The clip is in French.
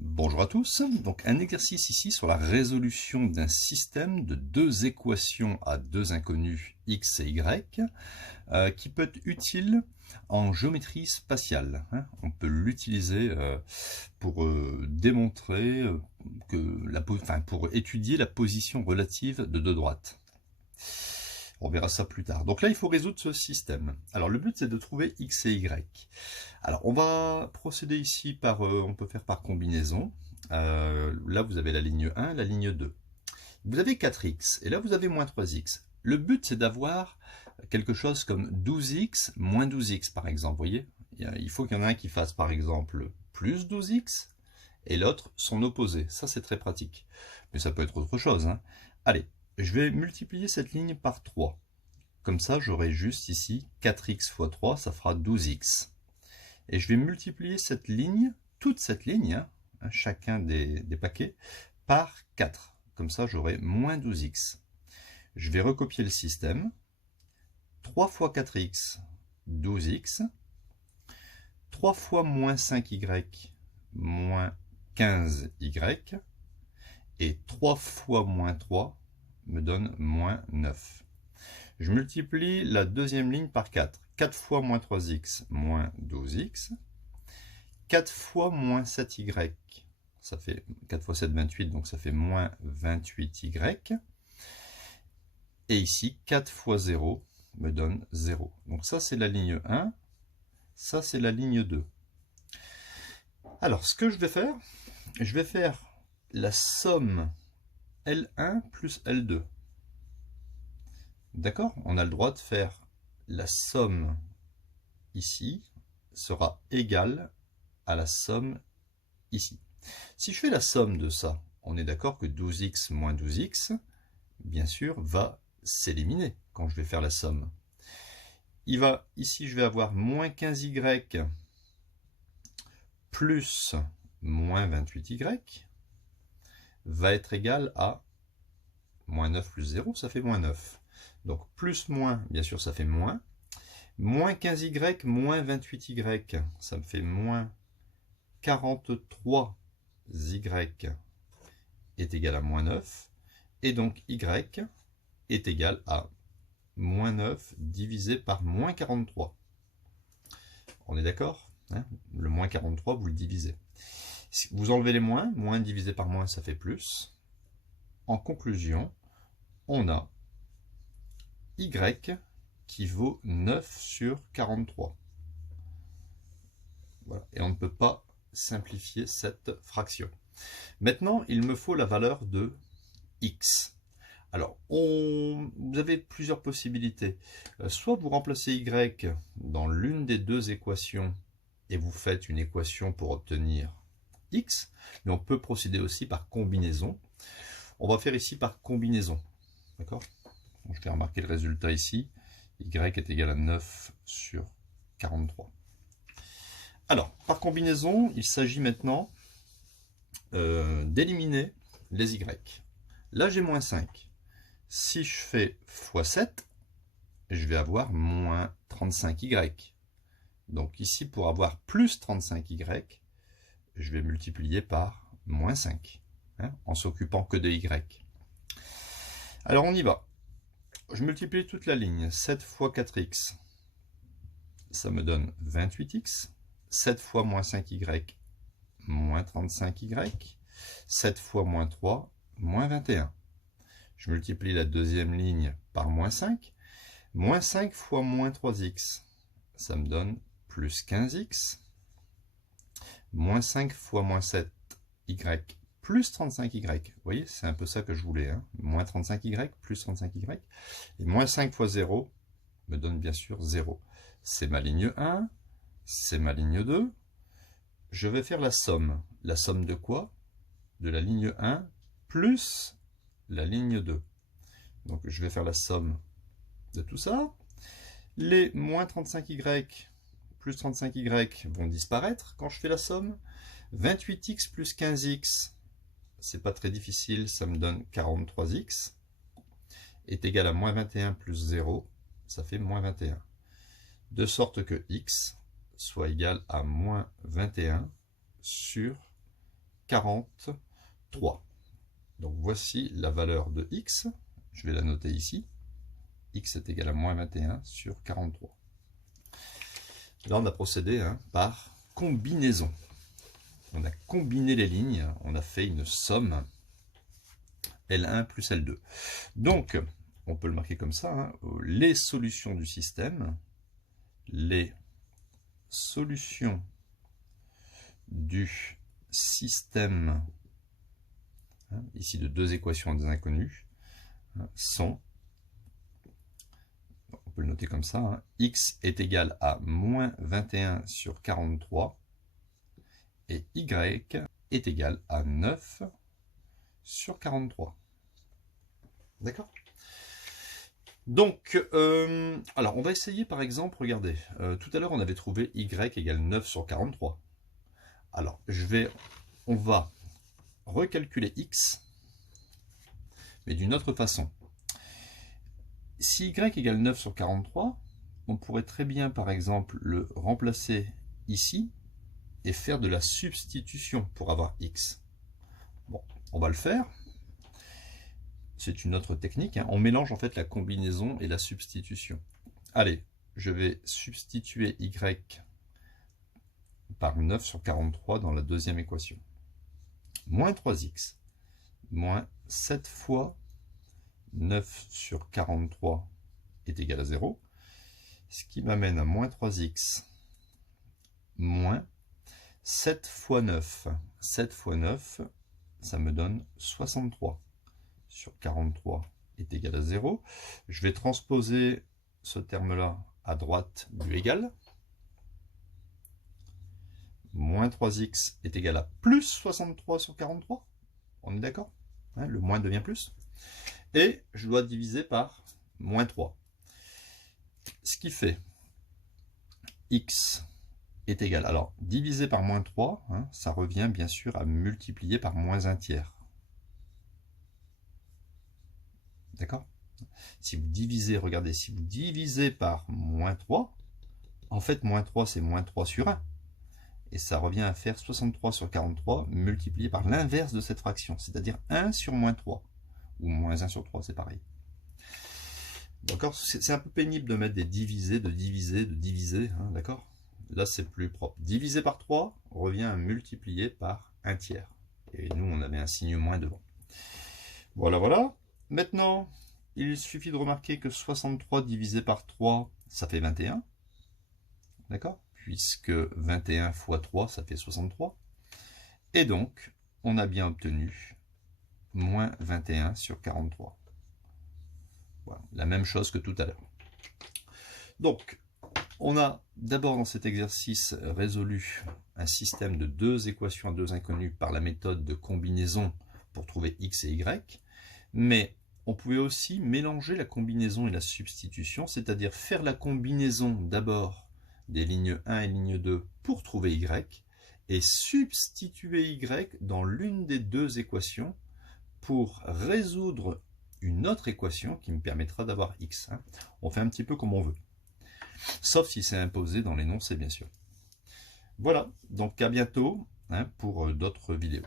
Bonjour à tous, donc un exercice ici sur la résolution d'un système de deux équations à deux inconnus x et y qui peut être utile en géométrie spatiale. On peut l'utiliser pour démontrer pour étudier la position relative de deux droites. On verra ça plus tard. Donc là, il faut résoudre ce système. Alors le but, c'est de trouver x et y. Alors on va procéder ici par, on peut faire par combinaison. Là, vous avez la ligne 1, la ligne 2. Vous avez 4x, et là, vous avez moins 3x. Le but, c'est d'avoir quelque chose comme 12x moins 12x, par exemple. Vous voyez, il faut qu'il y en ait un qui fasse, par exemple, plus 12x, et l'autre son opposé. Ça, c'est très pratique. Mais ça peut être autre chose. Allez, je vais multiplier cette ligne par 3. Comme ça, j'aurai juste ici 4x fois 3, ça fera 12x. Et je vais multiplier cette ligne, toute cette ligne, chacun des paquets, par 4. Comme ça, j'aurai moins 12x. Je vais recopier le système. 3 fois 4x, 12x. 3 fois moins 5y, moins 15y. Et 3 fois moins 3 me donne moins 9. Je multiplie la deuxième ligne par 4. 4 fois moins 3x, moins 12x. 4 fois moins 7y, ça fait 4 fois 7, 28, donc ça fait moins 28y. Et ici, 4 fois 0 me donne 0. Donc ça, c'est la ligne 1. Ça, c'est la ligne 2. Alors, ce que je vais faire la somme L1 plus L2. D'accord? On a le droit de faire la somme ici sera égale à la somme ici. Si je fais la somme de ça, on est d'accord que 12x moins 12x, bien sûr, va s'éliminer quand je vais faire la somme. Ici, je vais avoir moins 15y plus moins 28y va être égal à moins 9 plus 0, ça fait moins 9. Donc plus moins, bien sûr, ça fait moins. Moins 15y moins 28y, ça me fait moins 43y est égal à moins 9. Et donc y est égal à moins 9 divisé par moins 43. On est d'accord? Le moins 43, vous le divisez. Si vous enlevez les moins, moins divisé par moins, ça fait plus. En conclusion, on a y qui vaut 9 sur 43. Voilà. Et on ne peut pas simplifier cette fraction. Maintenant, il me faut la valeur de x. Alors, vous avez plusieurs possibilités. Soit vous remplacez y dans l'une des deux équations et vous faites une équation pour obtenir x, mais on peut procéder aussi par combinaison. On va faire ici par combinaison. D'accord? Je vais remarquer le résultat ici. Y est égal à 9 sur 43. Alors, par combinaison, il s'agit maintenant d'éliminer les y. Là, j'ai moins 5. Si je fais x7, je vais avoir moins 35y. Donc ici, pour avoir plus 35y, je vais multiplier par moins 5, en s'occupant que de y. Alors, on y va. Je multiplie toute la ligne. 7 fois 4x, ça me donne 28x. 7 fois moins 5y, moins 35y. 7 fois moins 3, moins 21. Je multiplie la deuxième ligne par moins 5. Moins 5 fois moins 3x, ça me donne plus 15x. Moins 5 fois moins 7y, plus 35y. Vous voyez, c'est un peu ça que je voulais. Moins 35y, plus 35y. Et moins 5 fois 0 me donne bien sûr 0. C'est ma ligne 1, c'est ma ligne 2. Je vais faire la somme. La somme de quoi? De la ligne 1 plus la ligne 2. Donc je vais faire la somme de tout ça. Les moins 35y plus 35y vont disparaître quand je fais la somme. 28x plus 15x, c'est pas très difficile, ça me donne 43x, est égal à moins 21 plus 0, ça fait moins 21. De sorte que x soit égal à moins 21 sur 43. Donc voici la valeur de x. Je vais la noter ici. X est égal à moins 21 sur 43. Là, on a procédé par combinaison. On a combiné les lignes, on a fait une somme L1 plus L2. Donc, on peut le marquer comme ça, les solutions du système, ici de deux équations à deux inconnus, sont, on peut le noter comme ça, x est égal à moins 21 sur 43 et y est égal à 9 sur 43. D'accord? Donc, alors on va essayer par exemple, regardez, tout à l'heure on avait trouvé y égale 9 sur 43. Alors, on va recalculer x, mais d'une autre façon. Si y égale 9 sur 43, on pourrait très bien par exemple le remplacer ici et faire de la substitution pour avoir x. Bon, on va le faire. C'est une autre technique. On mélange en fait la combinaison et la substitution. Allez, je vais substituer y par 9 sur 43 dans la deuxième équation. Moins 3x, moins 7 fois 9 sur 43 est égal à 0. Ce qui m'amène à moins 3x, moins 7 fois 9. 7 fois 9, ça me donne 63 sur 43 est égal à 0. Je vais transposer ce terme-là à droite du égal. Moins 3x est égal à plus 63 sur 43. On est d'accord? Le moins devient plus. Et je dois diviser par moins 3. Ce qui fait x est égal. Alors, diviser par moins 3, ça revient bien sûr à multiplier par moins 1 tiers. D'accord? Si vous divisez, regardez, si vous divisez par moins 3, en fait, moins 3, c'est moins 3 sur 1. Et ça revient à faire 63 sur 43 multiplié par l'inverse de cette fraction, c'est-à-dire 1 sur moins 3. Ou moins 1 sur 3, c'est pareil. D'accord? C'est un peu pénible de mettre des divisés, de diviser, d'accord? Là, c'est plus propre. Diviser par 3 revient à multiplier par 1 tiers. Et nous, on avait un signe moins devant. Voilà, voilà. Maintenant, il suffit de remarquer que 63 divisé par 3, ça fait 21. D'accord? Puisque 21 fois 3, ça fait 63. Et donc, on a bien obtenu moins 21 sur 43. Voilà, la même chose que tout à l'heure. Donc, on a d'abord dans cet exercice résolu un système de deux équations à deux inconnues par la méthode de combinaison pour trouver x et y. Mais on pouvait aussi mélanger la combinaison et la substitution, c'est-à-dire faire la combinaison d'abord des lignes 1 et ligne 2 pour trouver y, et substituer y dans l'une des deux équations pour résoudre une autre équation qui me permettra d'avoir x. On fait un petit peu comme on veut. Sauf si c'est imposé dans l'énoncé, bien sûr. Voilà, donc à bientôt pour d'autres vidéos.